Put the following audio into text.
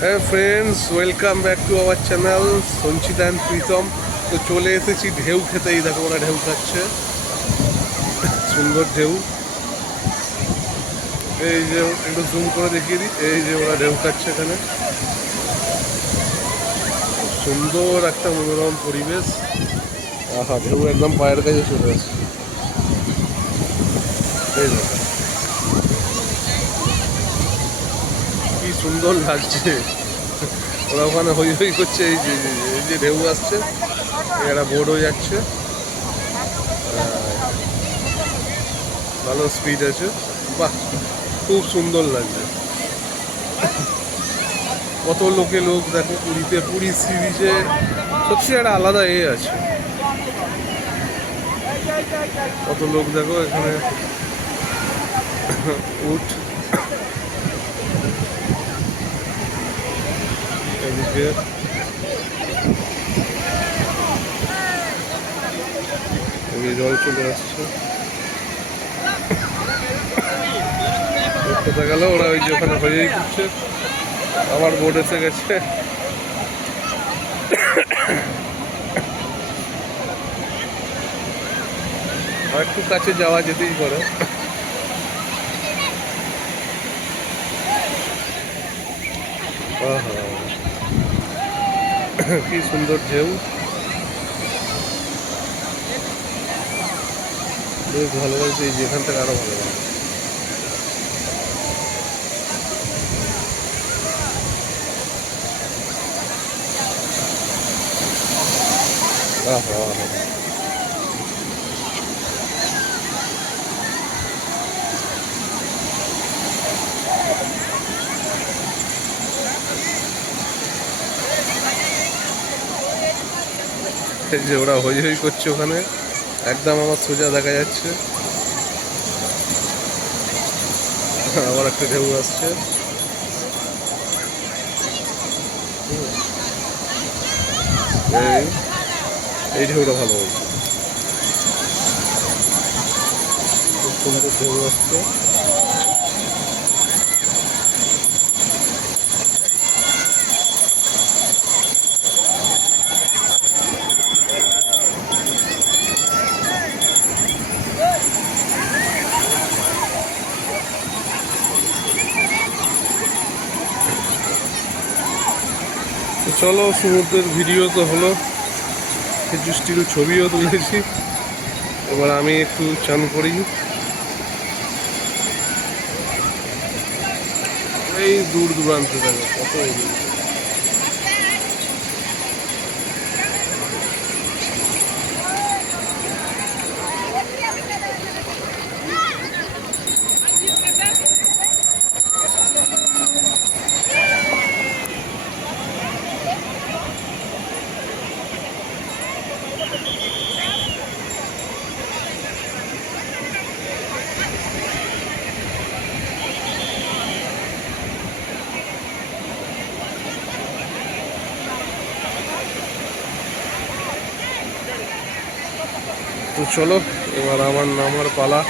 হ্যাঁ friends, welcome back to our channel সঞ্চিত and Pritam. তো চলে এসেছি ঢেউ খেতে। এই দেখো ওরা ঢেউ খাচ্ছে, সুন্দর ঢেউ। এই যে একটু জুম করে দেখিয়ে দিই, এই যে ওরা ঢেউ খাচ্ছে এখানে। সুন্দর একটা মনোরম পরিবেশ। আহা, ঢেউ একদম পায়ের কাছে চলে আসছে। এই দেখো কি সুন্দর লাগছে। ওরা ওখানে হই হই করছে। এই যে ঢেউ আসছে, এরা বোর্ড হয়ে যাচ্ছে। ভালো স্পিড আছে। বাহ, খুব সুন্দর লাগছে। কত লোকে লোক দেখো পুরীতে, পুরী সি বিচে সত্যি একটা আলাদা আছে। কত লোক দেখো এখানে। উঠ এদিকে জল চলে আসছে। কোথা গেল ওরা? ওই যে ওখানে হয়েই করছে। আবার বোর্ড এসে গেছে। আর একটু কাছে যাওয়া যেতেই পারে। আহা, কি সুন্দর ঢেউ। বেশ ভালো লাগছে। এই যেখান থেকে আরো ভালো লাগছে। আহা, এই যে ওরা হই হই করছে ওখানে, একদম আমার সোজা দেখা যাচ্ছে। আবার একটা ঢেউ আসছে। এই এই ঢেউটা ভালো হয়েছে, খুব সুন্দর ঢেউ আসছে। তো চলো, সমুদ্রের ভিডিও তো হলো, কিছু স্টিল ছবিও তুলেছি। এবার আমি একটু চান করি। এই দূর দূরান্ত দেখো কত এগিয়ে। তো চলো, এবার আমার নামার পালা।